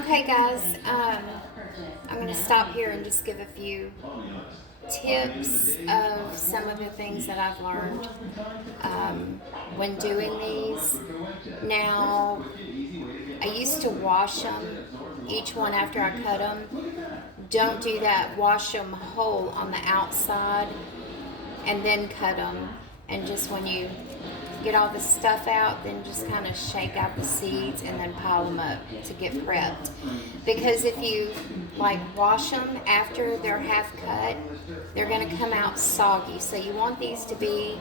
Okay, guys, I'm going to stop here and just give a few tips of some of the things that I've learned when doing these. Now, I used to wash them, each one after I cut them. Don't do that. Wash them whole on the outside and then cut them. And just when you get all the stuff out, then just kind of shake out the seeds and then pile them up to get prepped. Because if you like wash them after they're half cut, they're going to come out soggy. So you want these to be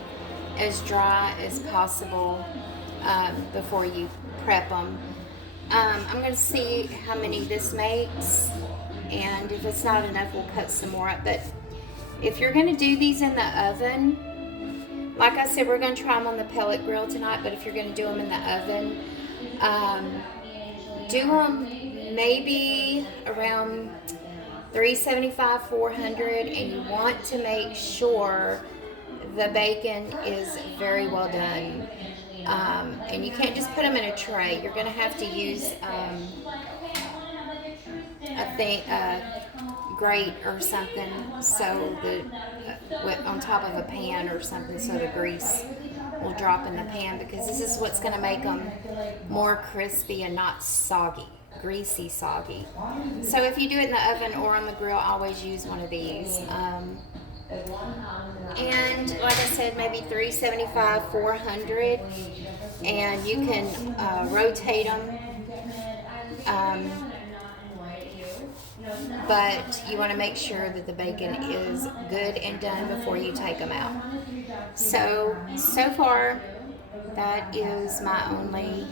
as dry as possible before you prep them. I'm going to see how many this makes, and if it's not enough, we'll cut some more up. But if you're going to do these in the oven, like I said, we're going to try them on the pellet grill tonight, but if you're going to do them in the oven, do them maybe around 375, 400, and you want to make sure the bacon is very well done. And you can't just put them in a tray. You're going to have to use a grate or something so that on top of a pan or something so the grease will drop in the pan, because this is what's going to make them more crispy and not soggy, greasy soggy. So if you do it in the oven or on the grill, always use one of these. And like I said, maybe 375, 400, and you can rotate them. But you want to make sure that the bacon is good and done before you take them out. So far, that is my only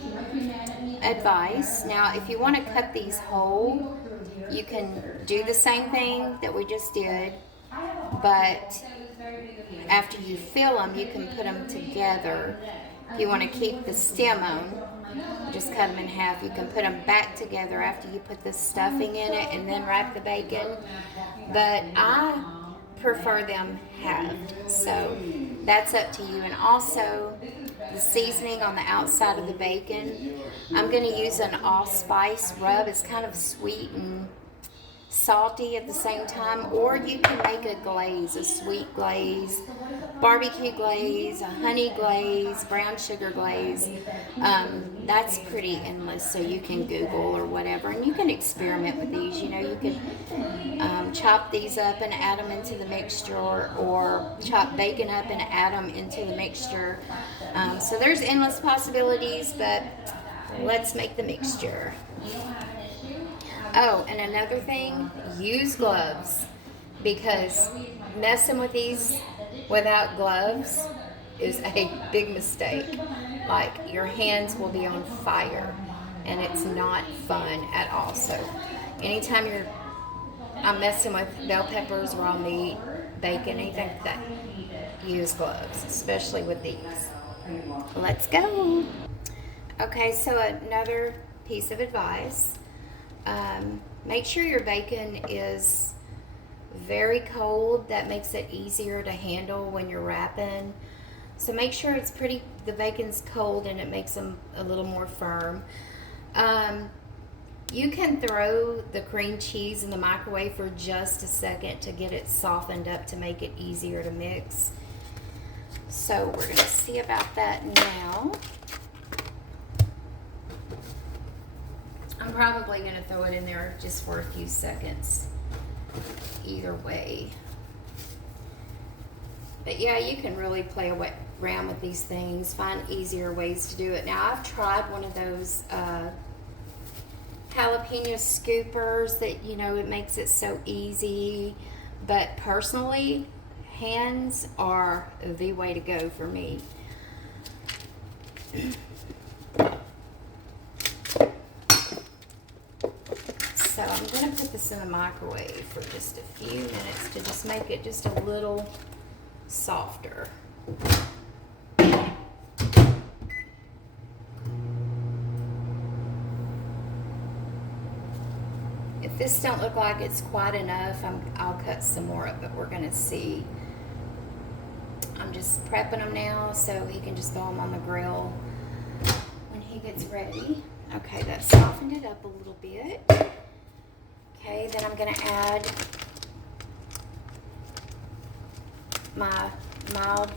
advice. Now, if you want to cut these whole, you can do the same thing that we just did, but after you fill them, you can put them together. If you want to keep the stem on, just cut them in half. You can put them back together after you put the stuffing in it and then wrap the bacon. But I prefer them halved, so that's up to you. And also, the seasoning on the outside of the bacon, I'm going to use an allspice rub. It's kind of sweet and salty at the same time, or you can make a glaze, a sweet glaze, barbecue glaze, a honey glaze, brown sugar glaze. That's pretty endless, so you can Google or whatever, and you can experiment with these. You know, you can chop these up and add them into the mixture, or chop bacon up and add them into the mixture. So there's endless possibilities, but let's make the mixture. Oh, and another thing, use gloves, because messing with these without gloves is a big mistake. Like, your hands will be on fire, and it's not fun at all. So anytime I'm messing with bell peppers, raw meat, bacon, anything like that, use gloves, especially with these. Let's go. Okay, so another piece of advice. Make sure your bacon is very cold. That makes it easier to handle when you're wrapping. So make sure the bacon's cold, and it makes them a little more firm. You can throw the cream cheese in the microwave for just a second to get it softened up to make it easier to mix. So we're going to see about that now. I'm probably going to throw it in there just for a few seconds, either way. But yeah, you can really play around with these things, find easier ways to do it. Now, I've tried one of those jalapeno scoopers that, you know, it makes it so easy. But personally, hands are the way to go for me. So I'm going to put this in the microwave for just a few minutes to just make it just a little softer. If this don't look like it's quite enough, I'll cut some more up, but we're going to see. I'm just prepping them now so he can just throw them on the grill when he he gets ready. Okay, that softened it up a little bit. Okay, then I'm going to add my mild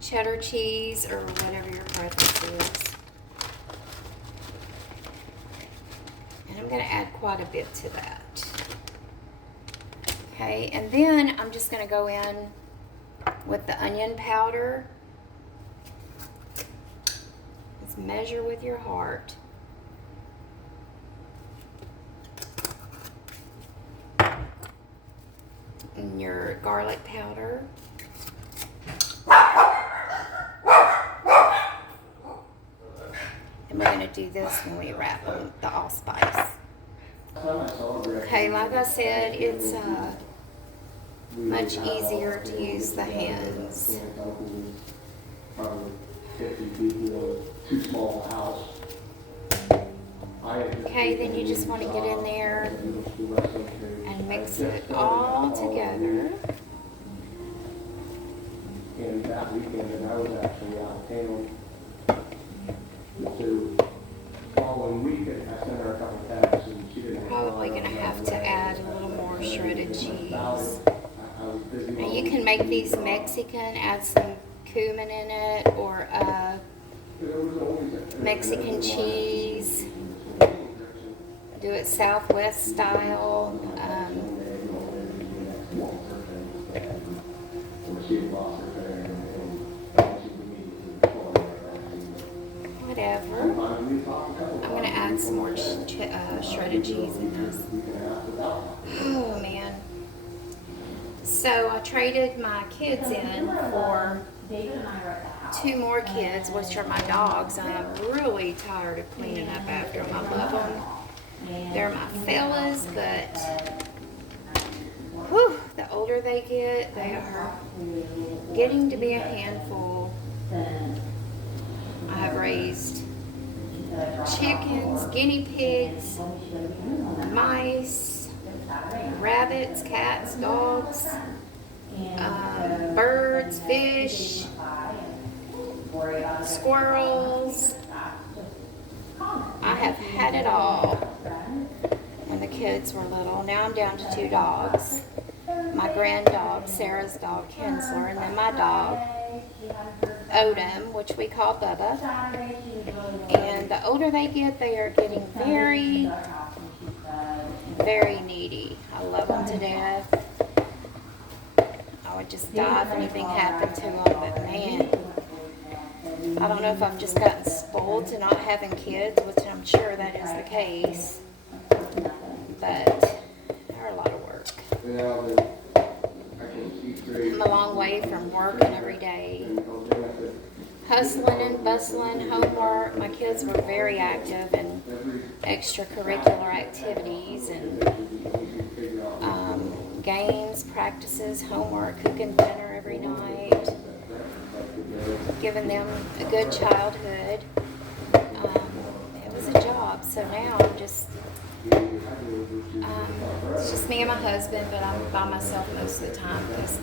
cheddar cheese or whatever your preference is. And I'm going to add quite a bit to that. Okay, and then I'm just going to go in with the onion powder. Let's measure with your heart. And your garlic powder. And we're going to do this when we wrap them, the allspice. Okay, like I said, it's much easier to use the hands. Okay, then you just want to get in there and mix it all together. And that weekend, I was actually out of town. So, following weekend, I sent her a couple texts and she didn't. Probably going to have to add a little more shredded cheese. Now you can make these Mexican, add some cumin in it, or Mexican cheese. Do it Southwest style. Whatever. I'm going to add some more shredded cheese in this. Oh, man. So I traded my kids in for 2 more kids, which are my dogs. I'm really tired of cleaning up after them. I love them. They're my fellas, but whew, the older they get, they are getting to be a handful. I have raised chickens, guinea pigs, mice, rabbits, cats, dogs, birds, fish, squirrels. I have had it all when the kids were little. Now I'm down to 2 dogs. My grand dog, Sarah's dog, Kinsler, and then my dog, Odom, which we call Bubba. And the older they get, they are getting very, very needy. I love them to death. I would just die if anything happened to them, but man, I don't know if I've just gotten spoiled to not having kids, which I'm sure that is the case, but they're a lot of work. I'm a long way from working every day, hustling and bustling, homework. My kids were very active in extracurricular activities and games, practices, homework, cooking dinner every night, giving them a good childhood. It was a job, so now I'm just, it's just me and my husband, but I'm by myself most of the time because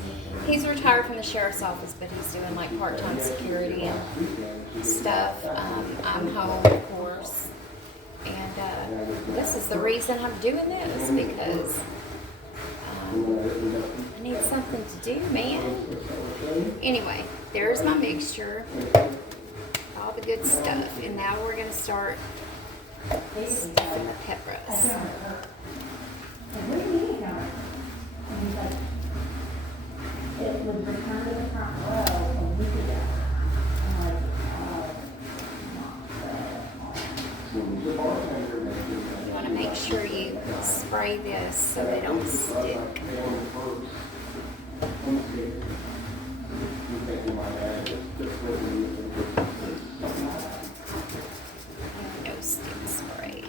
he's retired from the sheriff's office, but he's doing like part-time security and stuff. I'm home, of course, and this is the reason I'm doing this, because I need something to do, man. Anyway, there's my mixture, all the good stuff, and now we're going to start stuffing the peppers. You want to make sure you spray this so they don't stick. No stick spray.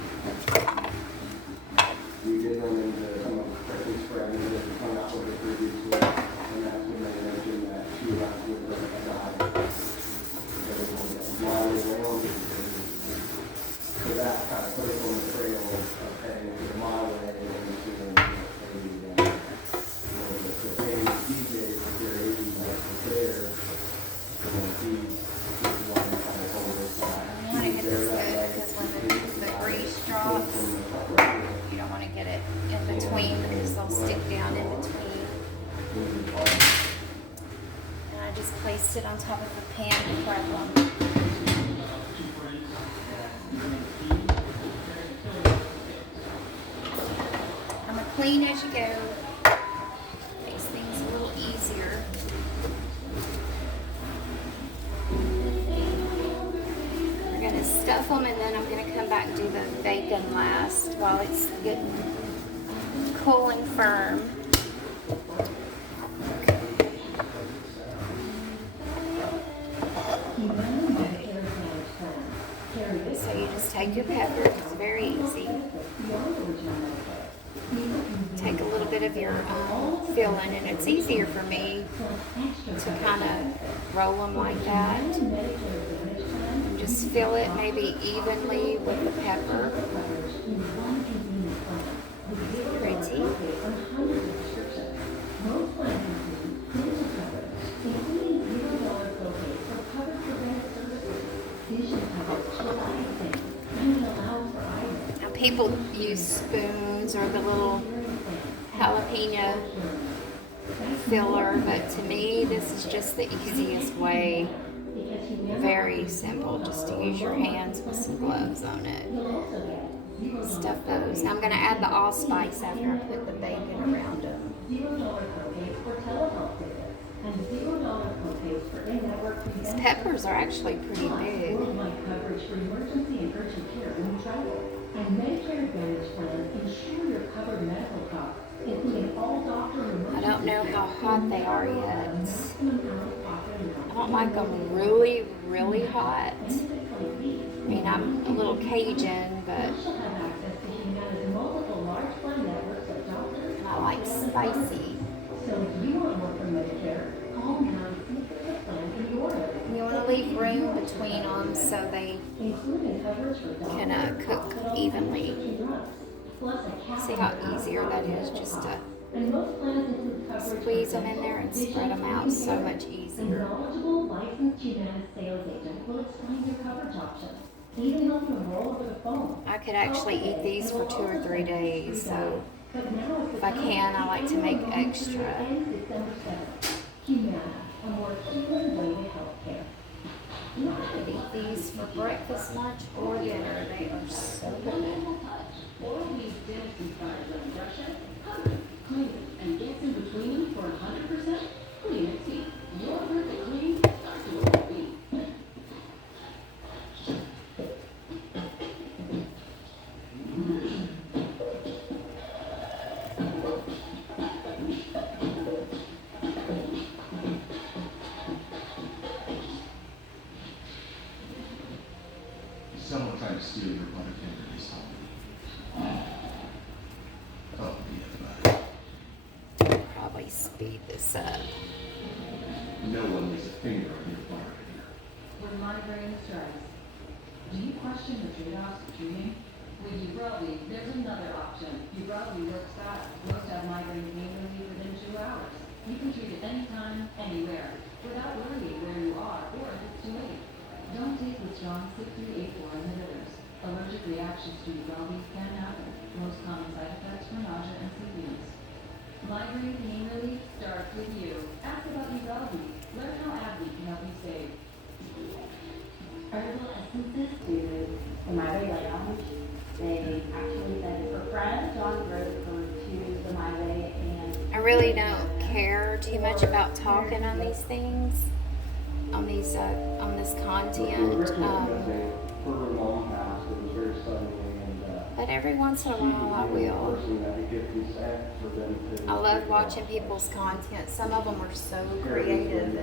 sit on top of the pan to prep them. I'm a clean as you go. Makes things a little easier. We're going to stuff them, and then I'm going to come back and do the bacon last while it's getting cool and firm. So you just take your pepper, it's very easy. Take a little bit of your filling, and it's easier for me to kind of roll them like that. And just fill it maybe evenly with the pepper. Pretty. Now people use spoons or the little jalapeno filler, but to me this is just the easiest way. Very simple, just to use your hands with some gloves on it. Stuff those. Now I'm going to add the allspice after I put the bacon around them. These peppers are actually pretty big. I don't know how hot they are yet. I don't like them really, really hot. I mean, I'm a little Cajun, but I like spicy. You want to leave room between them so they can cook evenly. See how easier that is, just to squeeze them in there and spread them out. So much easier. I could actually eat these for 2 or 3 days, so if I can, I like to make extra. I could eat these for breakfast, lunch, or dinner. They are so good. And gets in between for 100% clean teeth. Your perfect clean starts with a beat. Someone tried to steal your Butterfinger this time. Oh, yeah. Probably speed this up. No one lays a finger on your Butterfinger. When migraine strikes, do you question the trade-offs of treating? With Ubrelvy, there's another option. Ubrelvy works fast. Most have migraine pain relief within 2 hours. You can treat it anytime, anywhere, without worrying where you are or if it's too late. Don't take the strong 6384 inhibitors. Allergic reactions to Ubrelvy can happen. Most common side effects are nausea and sleepiness. Migraine pain relief starts with you. Ask about Ubrelvy. Learn how AbbVie can help you save. Herbal essences to the migraine lounge. They actually said for friends, John wrote to the migraine and I really don't care too much about talking on these things, on these on this content. Her mom passed, it was very suddenly, and But every once in a while I will. I love watching people's content. Some of them are so creative,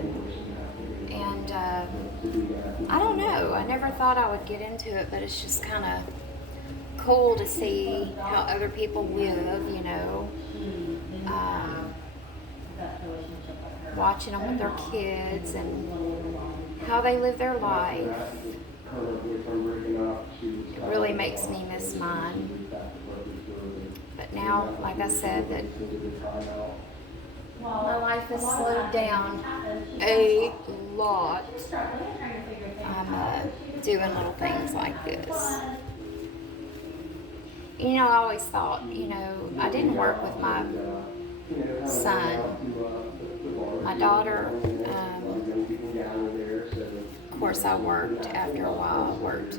and I don't know. I never thought I would get into it, but it's just kind of cool to see how other people live, you know. Watching them with their kids and how they live their life. It really makes me miss mine. But now, like I said, that my life has slowed down a lot. I'm doing little things like this. You know, I always thought, you know, I didn't work with my son. My daughter young people gather there, so. Of course, I worked after a while. I worked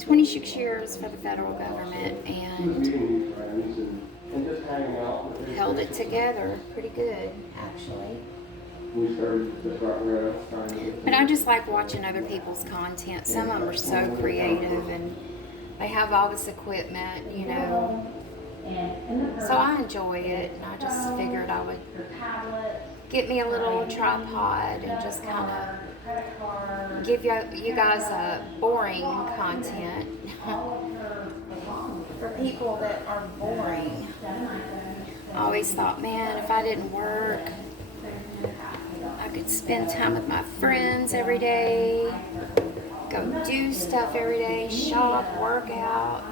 26 years for the federal government and Meeting new friends and just hanging out with them. held it together pretty good, actually. We started the front row trying to get. But I just like watching other people's content. Some of them are so creative and they have all this equipment, you know. So I enjoy it, and I just figured I would get me a little tripod and just kind of give you guys a boring content for people that are boring. I always thought, man, if I didn't work, I could spend time with my friends every day, go do stuff every day, shop, work out,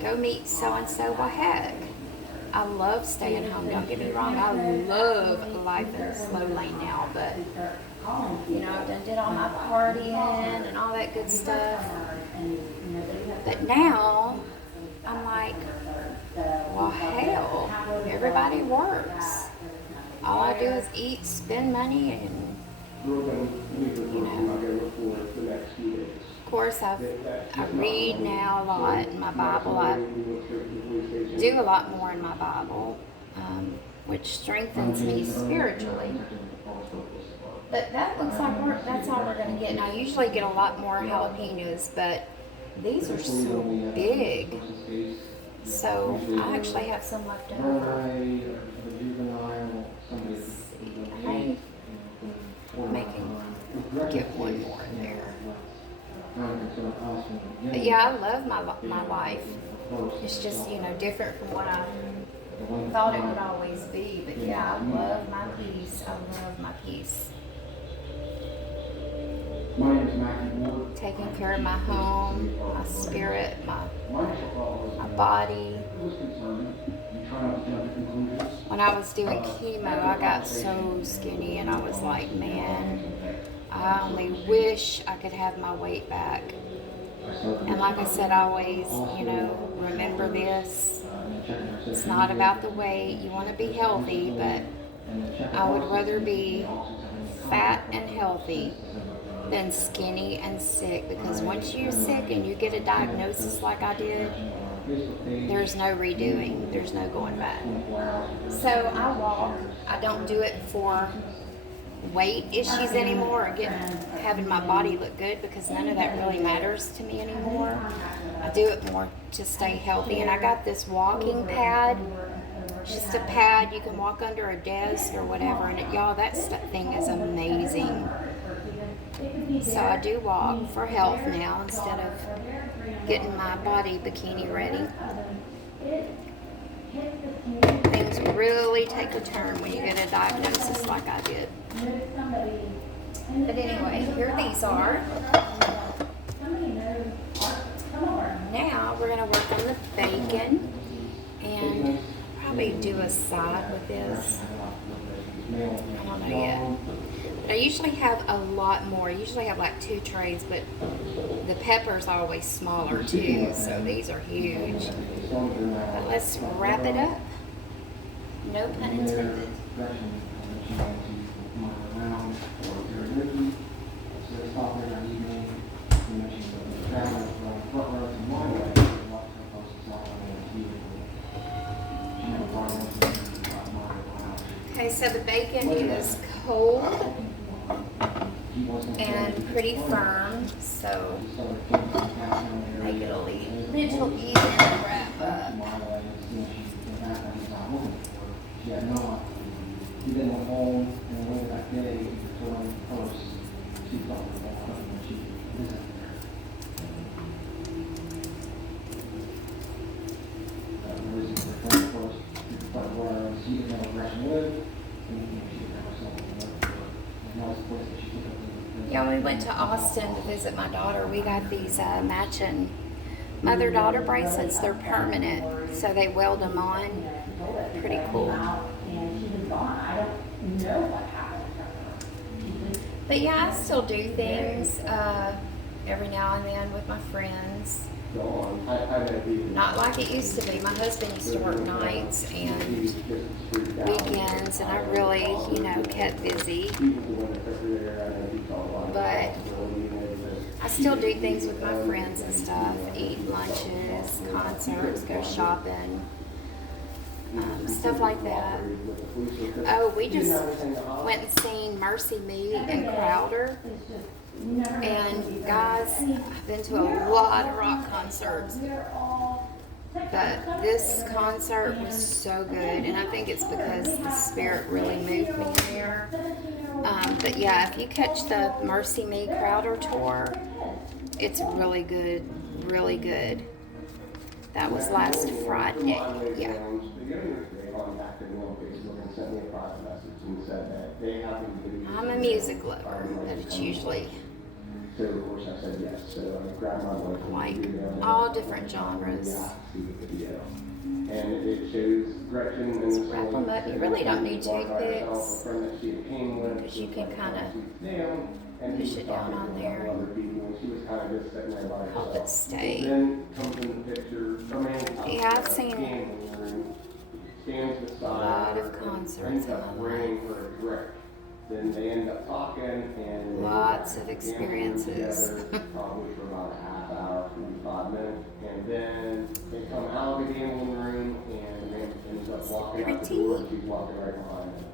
go meet so-and-so. Well, heck, I love staying home. Don't get me wrong. I love life in the slow lane now, but, you know, I done did all my partying and all that good stuff. But now, I'm like, well, hell, everybody works. All I do is eat, spend money, and, you know. Of course, I read now a lot in my Bible. I do a lot more in my Bible, which strengthens me spiritually. But that looks like that's all we're going to get. Now, I usually get a lot more jalapenos, but these are so big. So I actually have some left over. I get one more in there. But yeah, I love my life. It's just, you know, different from what I thought it would always be. But yeah, I love my peace. I love my peace. Taking care of my home, my spirit, my body. When I was doing chemo, I got so skinny and I was like, man, I only wish I could have my weight back. And like I said, I always, you know, remember this. It's not about the weight. You want to be healthy, but I would rather be fat and healthy than skinny and sick, because once you're sick and you get a diagnosis like I did, there's no redoing, there's no going back. So I walk. I don't do it for weight issues anymore or having my body look good, because none of that really matters to me anymore. I do it more to stay healthy, and I got this walking pad. It's just a pad you can walk under a desk or whatever, and y'all, that thing is amazing. So I do walk for health now instead of getting my body bikini ready. Things really take a turn when you get a diagnosis like I did. But anyway, here these are. Now we're going to work on the bacon and probably do a side with this. I don't know yet. I usually have a lot more. I usually have like 2 trays, but the peppers are always smaller too, so these are huge. But let's wrap it up. No pun intended. Okay, so the bacon is cold and pretty firm, so make it a little easier to wrap up. Yeah, when we went to Austin to visit my daughter, we got these matching mother-daughter bracelets. They're permanent, so they weld them on. Pretty cool. But yeah, I still do things every now and then with my friends. Dawn, I know he. Not like it used to be. My husband used to work nights and weekends, and I really, kept busy. But I still do things with my friends and stuff, eat lunches, concerts, go shopping, stuff like that. Oh, we just went and seen Mercy Me and Crowder. And guys, I've been to a lot of rock concerts, but this concert was so good, and I think it's because the Spirit really moved me in there. But yeah, if you catch the Mercy Me Crowder tour, it's really good, really good. That was last Friday, yeah. I'm a music lover, but it's usually So of course I said yes. So I grabbed my wife. like all different genres. And it shows Gretchen and Let's wrap them up. You really don't need toothpicks because you can kind of push it down on there and help it stay. Then comes in the picture. Yeah, I've seen a lot of concerts in my life. Then they end up talking and Lots of experiences. probably for about a half hour, 45 minutes, and then they come out of the gambling room and man ends up walking out the door and she's walking right behind them.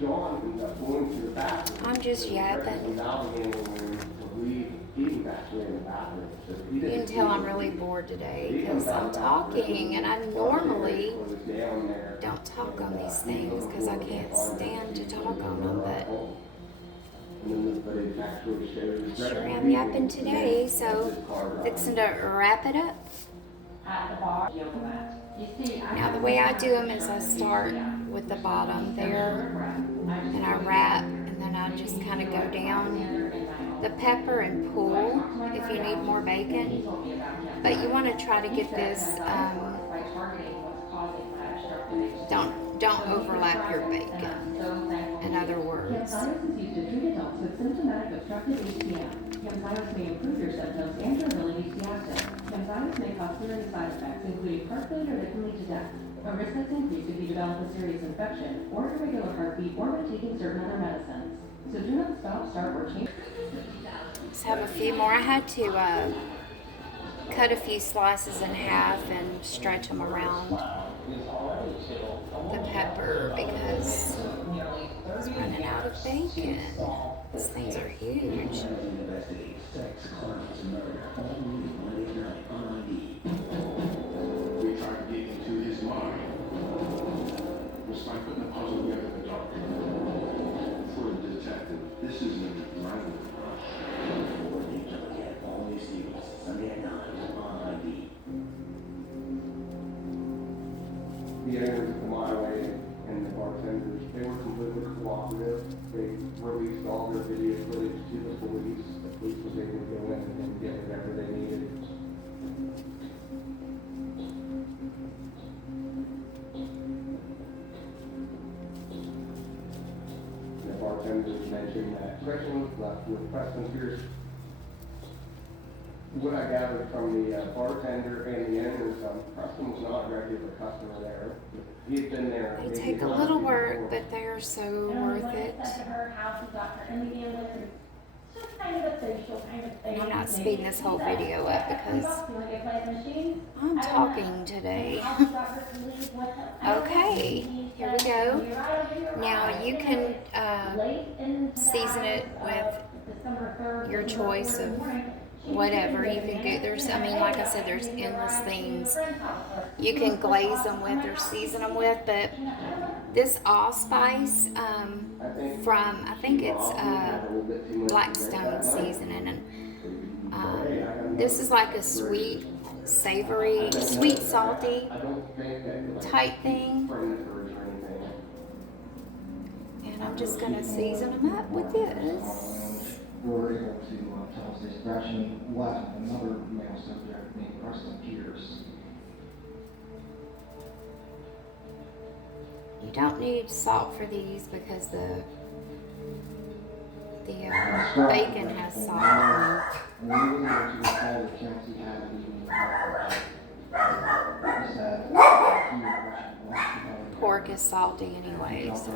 John ends up going to the bathroom. I'm just yapping. He's out of the gambling room to leave. He was actually in the bathroom. So he You didn't can tell see I'm her. really bored today because I'm talking, and I normally don't talk on these things because I can't stand to talk on them, but I sure am yapping today, so fixing to wrap it up. At the bar, you see, Now the way I do them is I start with the bottom there, and I wrap, and then I just kind of go down the pepper and pull if you need more bacon. But you want to try to get this, don't overlap your bacon. In other words. Camzyos is used to treat adults with symptomatic obstructive HCM. Camzyos may improve your symptoms and your ability to be active. Camzyos may cause serious side effects, including heart failure that can lead to death. A risk that's increased if you develop a serious infection, or irregular heartbeat, or by taking certain other medicines. So do not stop, start, or change. Let's have a few more. I had to cut a few slices in half and stretch them around the pepper because I was running out of bacon. These things are huge. We tried to get into his mind. It was like putting a puzzle together in the dark. For a detective, this isn't a rivalry. Sunday at 9 on ID. The owners of the My Way and the bartenders, they were completely cooperative. They released all their video footage to the police. The police was able to go in and get whatever they needed. The bartenders mentioned that Gretchen left with Preston Pierce. What I gathered from the bartender and the owners, Preston was not a regular customer there. He had been there. They maybe take a one or little two work, before. but they are so And worth when I it. said to her how she got her in the gambling, it's just kind of a social kind of thing. I'm not Maybe speeding this whole she's video like, up "Yeah, because you want to play the machine?" I'm I don't talking know. today. How she got her to leave with him, I don't know. Okay, He here we said, go. "You're right over here, Now right." you And can it was late in the season it hours with of December 3rd, your December choice 4th in the of morning. She whatever. was You can sitting do, there's, there, I mean, like I said, there's and endless she things was friend's house. you can glaze them with or season them with, but this allspice from, I think it's Blackstone seasoning, and this is like a sweet, savory, sweet, salty type thing, and I'm just gonna season them up with this. We were able to tell us this actually left another male subject named Preston Pierce. You don't need salt for these because the The bacon has salt. And then he was able to recall the accounts he had of eating the he said he would watch the Pork is salty anyway, so.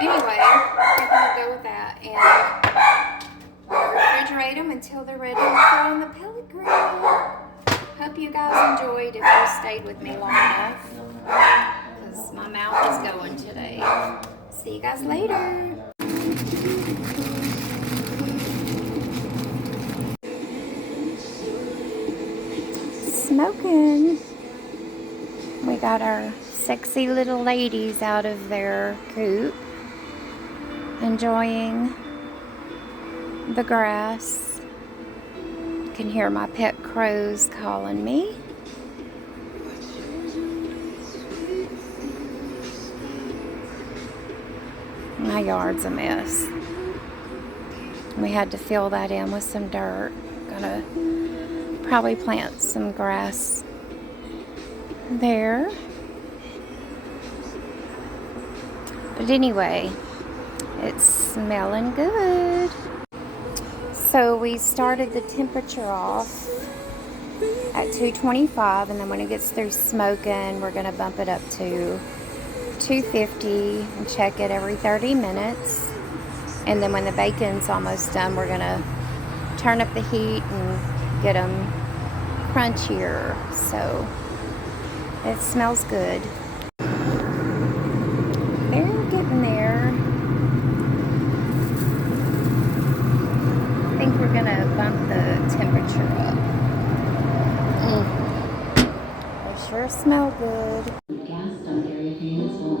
Anyway, I think we'll go with that and refrigerate them until they're ready to throw in the pellet grill. Hope you guys enjoyed if you stayed with me long enough, because my mouth is going today. See you guys later. Smoking. We got our sexy little ladies out of their coop, enjoying the grass. You can hear my pet crows calling me. My yard's a mess. We had to fill that in with some dirt. Gonna probably plant some grass there. But anyway, it's smelling good. So we started the temperature off at 225, and then when it gets through smoking, we're gonna bump it up to 250 and check it every 30 minutes. And then when the bacon's almost done, we're gonna turn up the heat and get them crunchier. So it smells good. They're getting there. I think we're gonna bump the temperature up. They sure smell good. Gas dump area units will